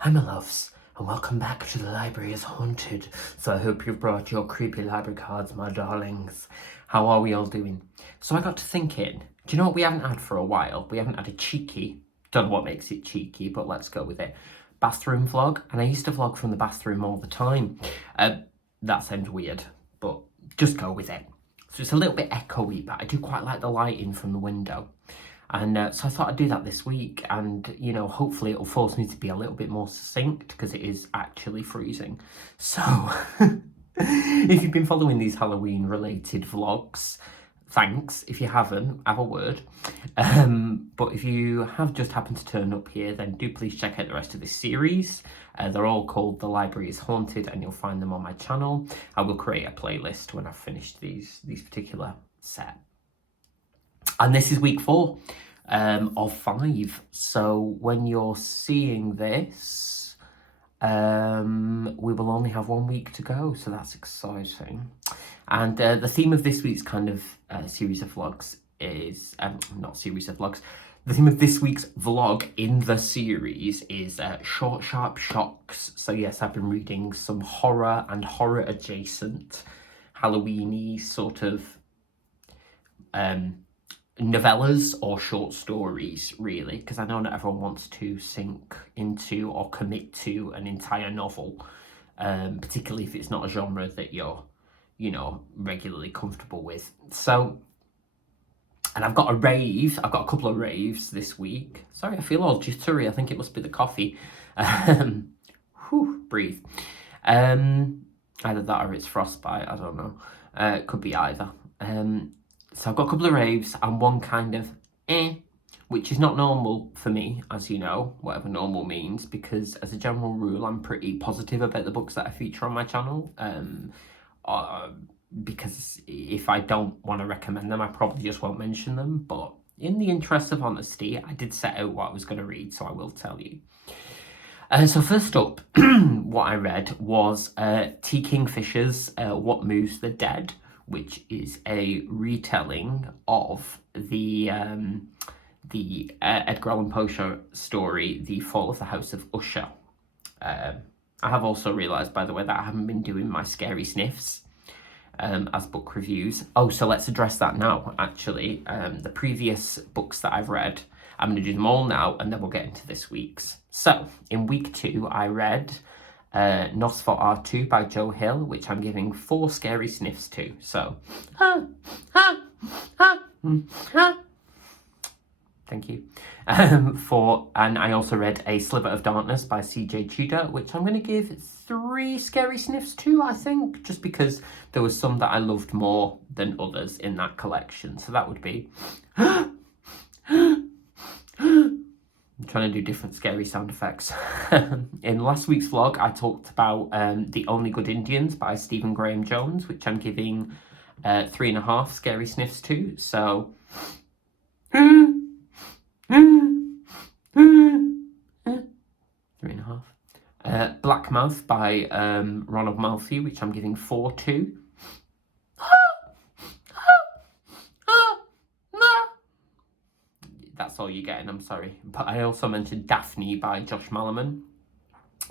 Hi my loves, and welcome back to The Library is Haunted. So I hope you've brought your creepy library cards, my darlings. How are we all doing? So I got to thinking, do you know what we haven't had for a while? We haven't had a cheeky, don't know what makes it cheeky, but let's go with it, bathroom vlog. And I used to vlog from the bathroom all the time. That sounds weird, but just go with it. So it's a little bit echoey, but I do quite like the lighting from the window. And so I thought I'd do that this week, and, you know, hopefully it'll force me to be a little bit more succinct, because it is actually freezing. So, if you've been following these Halloween-related vlogs, thanks. If you haven't, have a word. But if you have just happened to turn up here, then do please check out the rest of this series. They're all called The Library is Haunted, and you'll find them on my channel. I will create a playlist when I've finished these particular set. And this is week 4 of 5. So when you're seeing this, we will only have 1 week to go. So that's exciting. And the theme of this week's kind of series of vlogs is, not series of vlogs, the theme of this week's vlog in the series is short, sharp shocks. So yes, I've been reading some horror and horror adjacent Halloween-y sort of novellas or short stories, really, because I know not everyone wants to sink into or commit to an entire novel, particularly if it's not a genre that you're, you know, regularly comfortable with. So, and I've got a couple of raves this week. Sorry, I feel all jittery. I think it must be the coffee. Breathe. Either that or it's frostbite, I don't know. It could be either. So I've got a couple of raves and one kind of which is not normal for me, as you know, whatever normal means, because as a general rule, I'm pretty positive about the books that I feature on my channel. Because if I don't want to recommend them, I probably just won't mention them. But in the interest of honesty, I did set out what I was going to read, so I will tell you. So first up, what I read was T. Kingfisher's What Moves the Dead, which is a retelling of the Edgar Allan Poe story, The Fall of the House of Usher. I have also realised, by the way, that I haven't been doing my scary sniffs as book reviews. Oh, so let's address that now, actually. The previous books that I've read, I'm going to do them all now, and then we'll get into this week's. So, in week 2, I read Nosferatu by Joe Hill, which I'm giving 4 scary sniffs to. So, thank you. And I also read A Sliver of Darkness by C.J. Tudor, which I'm going to give 3 scary sniffs to, I think, just because there was some that I loved more than others in that collection. So that would be I'm trying to do different scary sound effects. In last week's vlog, I talked about The Only Good Indians by Stephen Graham Jones, which I'm giving 3.5 scary sniffs to. So, 3.5. Black Mouth by Ronald Malfi, which I'm giving 4 to. That's all you're getting, I'm sorry. But I also mentioned Daphne by Josh Malerman,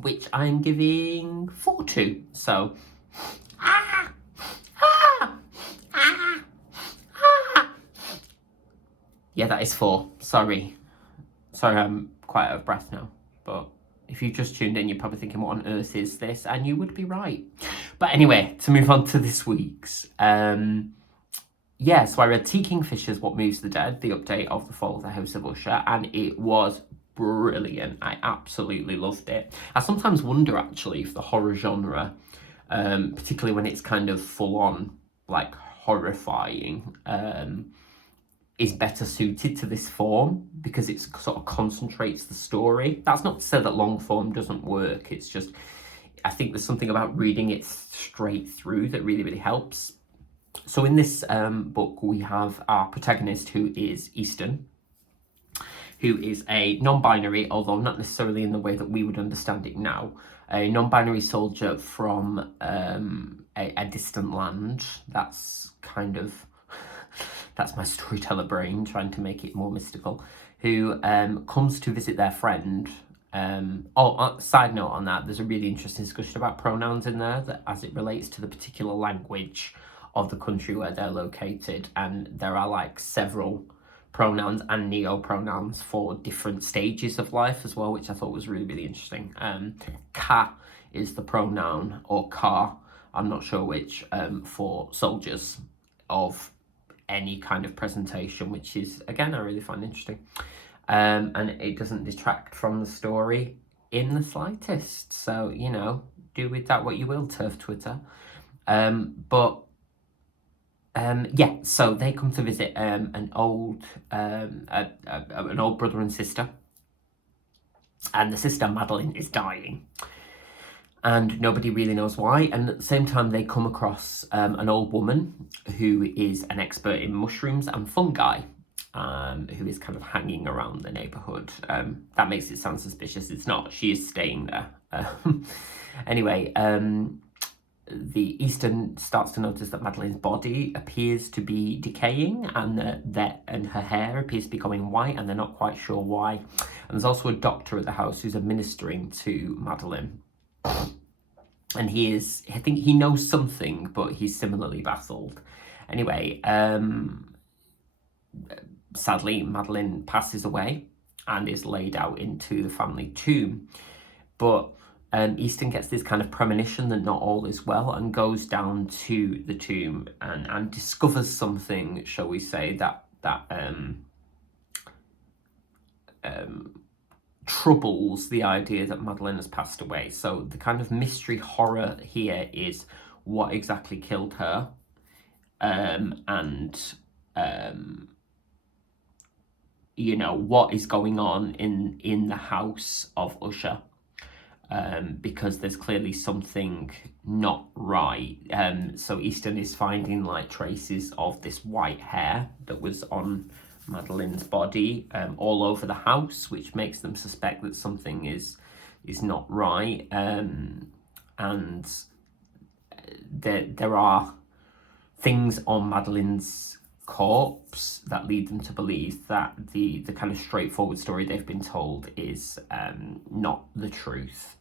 which I'm giving 4 to. So, yeah, that is 4. Sorry, I'm quite out of breath now. But if you just tuned in, you're probably thinking, what on earth is this? And you would be right. But anyway, to move on to this week's. Yeah, so I read T. Kingfisher's What Moves the Dead, the update of The Fall of the House of Usher, and it was brilliant. I absolutely loved it. I sometimes wonder, actually, if the horror genre, particularly when it's kind of full-on, like, horrifying, is better suited to this form, because it sort of concentrates the story. That's not to say that long form doesn't work, it's just, I think there's something about reading it straight through that really, really helps. So in this book, we have our protagonist, who is Easton, who is a non-binary, although not necessarily in the way that we would understand it now, a non-binary soldier from a distant land. That's kind of, that's my storyteller brain trying to make it more mystical, who comes to visit their friend Side note on that, there's a really interesting discussion about pronouns in there that as it relates to the particular language of the country where they're located, and there are like several pronouns and neo-pronouns for different stages of life as well, which I thought was really, really interesting. Ka is the pronoun, or ka, I'm not sure which, for soldiers of any kind of presentation, which is, again, I really find interesting. And it doesn't detract from the story in the slightest. So, you know, do with that what you will, turf Twitter. Yeah, so they come to visit an old brother and sister, and the sister Madeline is dying, and nobody really knows why. And at the same time, they come across an old woman who is an expert in mushrooms and fungi, who is kind of hanging around the neighborhood. That makes it sound suspicious. It's not. She is staying there. Anyway, the Eastern starts to notice that Madeline's body appears to be decaying, and her hair appears to be going white, and they're not quite sure why. And there's also a doctor at the house who's administering to Madeline, and I think he knows something, but he's similarly baffled. Anyway, sadly, Madeline passes away and is laid out into the family tomb, but Easton gets this kind of premonition that not all is well, and goes down to the tomb and discovers something, shall we say, that troubles the idea that Madeline has passed away. So the kind of mystery horror here is what exactly killed her, you know, what is going on in the house of Usher. Because there's clearly something not right. So Easton is finding like traces of this white hair that was on Madeline's body all over the house, which makes them suspect that something is not right. And there are things on Madeline's corpse that lead them to believe that the kind of straightforward story they've been told is not the truth.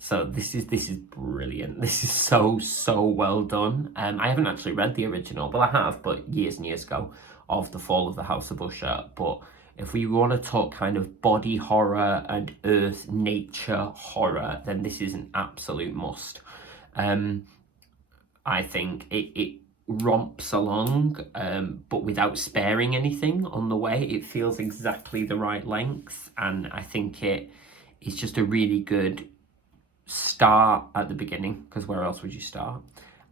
So this is brilliant. This is so well done. I haven't actually read the original, well I have, but years and years ago, of The Fall of the House of Usher. But if we want to talk kind of body horror and earth nature horror, then this is an absolute must. I think it romps along, but without sparing anything on the way. It feels exactly the right length, and I think it is just a really good start at the beginning, because where else would you start?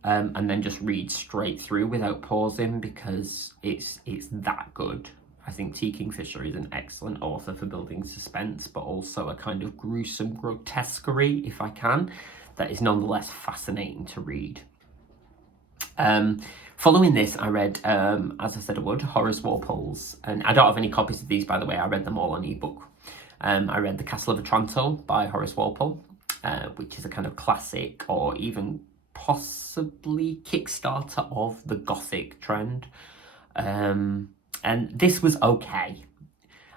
And then just read straight through without pausing, because it's that good. I think T. Kingfisher is an excellent author for building suspense, but also a kind of gruesome grotesquerie, if I can, that is nonetheless fascinating to read. Following this, I read, as I said I would, Horace Walpole's, and I don't have any copies of these, by the way. I read them all on ebook. I read The Castle of Otranto by Horace Walpole, which is a kind of classic, or even possibly Kickstarter of the Gothic trend. And this was okay,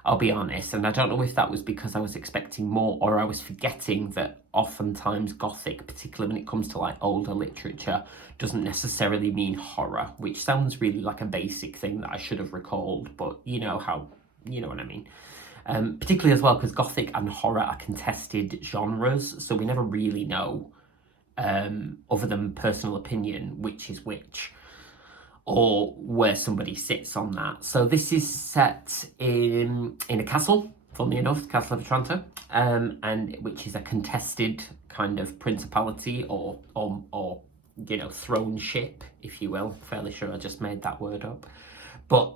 I'll be honest, and I don't know if that was because I was expecting more, or I was forgetting that oftentimes Gothic, particularly when it comes to like older literature, doesn't necessarily mean horror, which sounds really like a basic thing that I should have recalled, but you know what I mean. Particularly as well because Gothic and horror are contested genres, so we never really know, other than personal opinion, which is which, or where somebody sits on that. So this is set in a castle, funnily enough, the Castle of Otranto, and which is a contested kind of principality or you know, throne ship, if you will. Fairly sure I just made that word up. But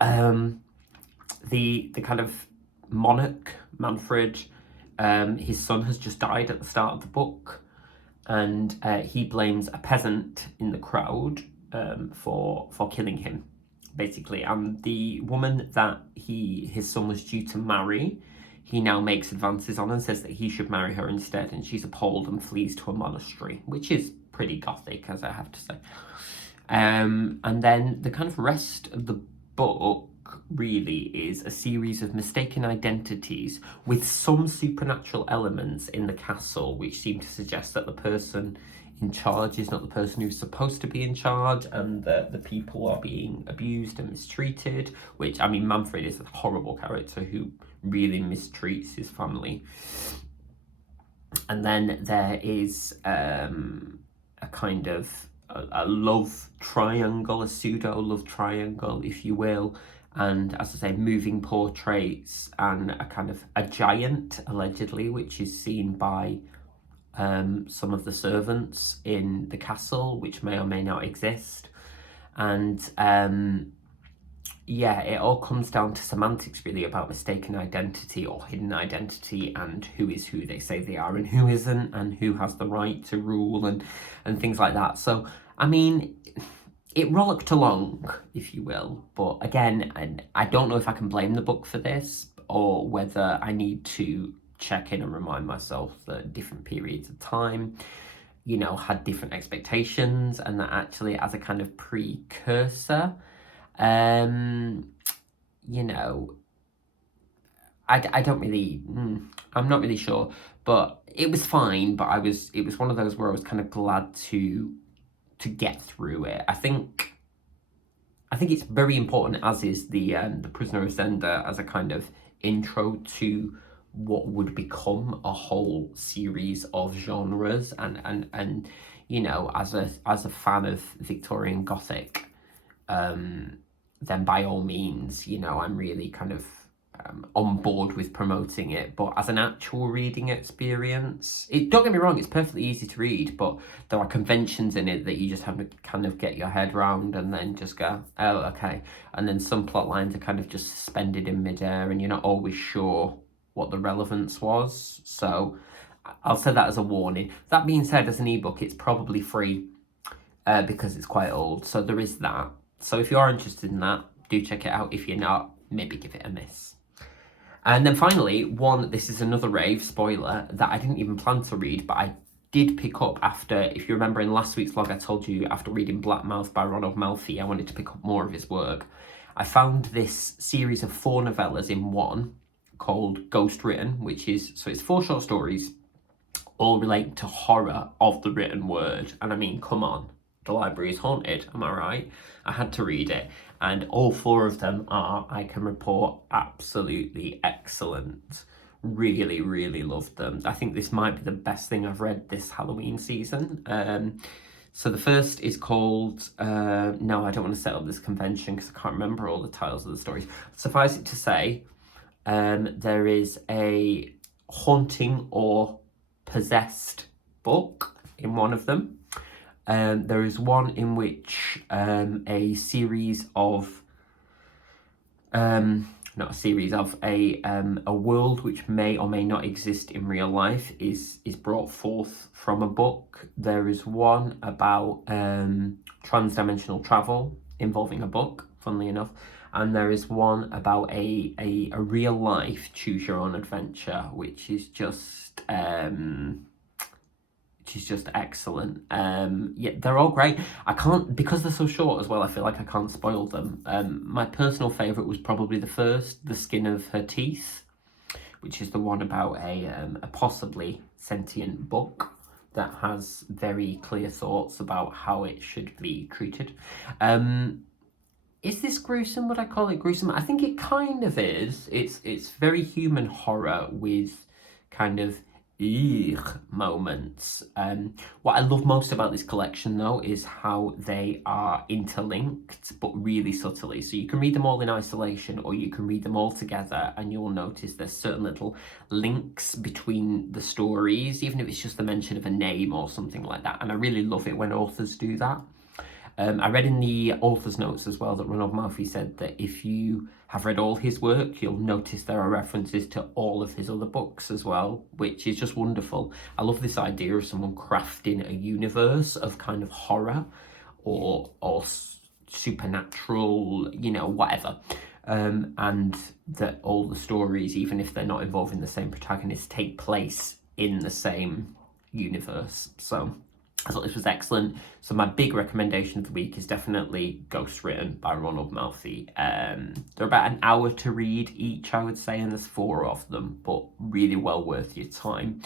the kind of monarch, Manfred, his son has just died at the start of the book, and he blames a peasant in the crowd for killing him, basically. And the woman that his son was due to marry, he now makes advances on and says that he should marry her instead, and she's appalled and flees to a monastery, which is pretty Gothic, as I have to say. And then the kind of rest of the book book really is a series of mistaken identities with some supernatural elements in the castle, which seem to suggest that the person in charge is not the person who's supposed to be in charge, and that the people are being abused and mistreated, which, I mean, Manfred is a horrible character who really mistreats his family. And then there is a kind of a love triangle, a pseudo love triangle, if you will, and, as I say, moving portraits, and a kind of a giant, allegedly, which is seen by some of the servants in the castle, which may or may not exist. And yeah, it all comes down to semantics, really, about mistaken identity or hidden identity, and who is who they say they are and who isn't, and who has the right to rule, and things like that. So, I mean, it rollicked along, if you will, but again, I don't know if I can blame the book for this, or whether I need to check in and remind myself that different periods of time, you know, had different expectations, and that actually, as a kind of precursor, you know, I don't really, I'm not really sure, but it was fine. But it was one of those where I was kind of glad to get through it. I think it's very important, as is the Prisoner of Zenda, as a kind of intro to what would become a whole series of genres, and you know, as a fan of Victorian Gothic, then by all means, you know, I'm really kind of on board with promoting it. But as an actual reading experience, don't get me wrong, it's perfectly easy to read, but there are conventions in it that you just have to kind of get your head around, and then just go, oh, okay. And then some plot lines are kind of just suspended in midair, and you're not always sure what the relevance was. So I'll say that as a warning. That being said, as an ebook, it's probably free because it's quite old. So there is that. So if you are interested in that, do check it out. If you're not, maybe give it a miss. And then finally, this is another rave, spoiler, that I didn't even plan to read, but I did pick up after, if you remember in last week's vlog, I told you after reading Black Mouth by Ronald Malfi, I wanted to pick up more of his work. I found this series of 4 novellas in one called Ghostwritten, which is, so it's 4 short stories, all relate to horror of the written word. And I mean, come on, The Library is Haunted, am I right? I had to read it, and all 4 of them are, I can report, absolutely excellent. Really, really loved them. I think this might be the best thing I've read this Halloween season. So the first is called, no, I don't want to set up this convention because I can't remember all the titles of the stories. Suffice it to say, there is a haunting or possessed book in one of them. There is one in which a series of, not a series of, a world which may or may not exist in real life is brought forth from a book. There is one about trans-dimensional travel involving a book, funnily enough. And there is one about a real life choose your own adventure, which is just excellent. Yeah, they're all great. I can't, because they're so short as well, I feel like I can't spoil them. My personal favourite was probably the first, The Skin of Her Teeth, which is the one about a possibly sentient book that has very clear thoughts about how it should be treated. Is this gruesome? Would I call it gruesome? I think it kind of is. It's very human horror with kind of moments. What I love most about this collection, though, is how they are interlinked, but really subtly. So you can read them all in isolation, or you can read them all together, and you'll notice there's certain little links between the stories, even if it's just the mention of a name or something like that. And I really love it when authors do that. I read in the author's notes as well that Ronald Malfi said that if you have read all his work, you'll notice there are references to all of his other books as well, which is just wonderful. I love this idea of someone crafting a universe of kind of horror or supernatural, you know, whatever. And that all the stories, even if they're not involving the same protagonist, take place in the same universe. So I thought this was excellent. So my big recommendation of the week is definitely Ghostwritten by Ronald Malfi. They're about an hour to read each, I would say, and there's 4 of them, but really well worth your time.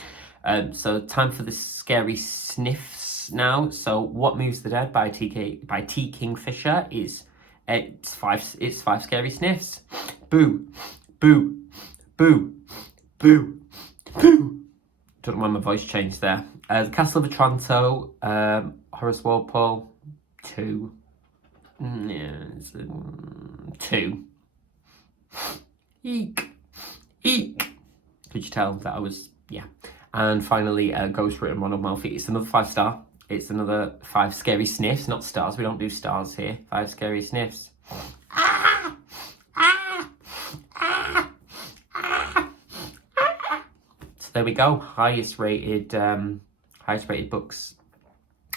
So time for the scary sniffs now. So What Moves the Dead by T. Kingfisher is it's five scary sniffs. Boo, boo, boo, boo, boo. Don't know why my voice changed there. The Castle of Otranto, Horace Walpole, 2. 2. Eek. Eek. Could you tell that I was, yeah. And finally, Ghostwritten, Ronald Malfi. It's another 5-star. It's another 5 scary sniffs, not stars. We don't do stars here. 5 scary sniffs. Ah! Ah! Ah! Ah! So there we go. Highest rated books,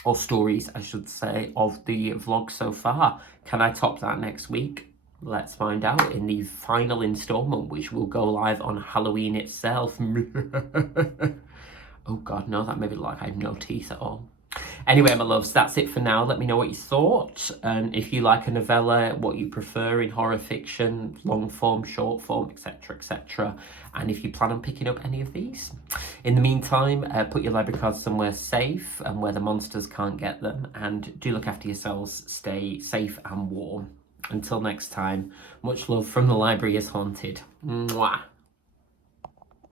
or stories, I should say, of the vlog so far. Can I top that next week? Let's find out in the final installment, which will go live on Halloween itself. Oh God, no, that made it look like I had no teeth at all. Anyway, my loves, that's it for now. Let me know what you thought, and if you like a novella, what you prefer in horror fiction, long form, short form, etc, etc, and if you plan on picking up any of these. In the meantime, put your library cards somewhere safe and where the monsters can't get them, and do look after yourselves. Stay safe and warm. Until next time, much love from The Library is Haunted. Mwah.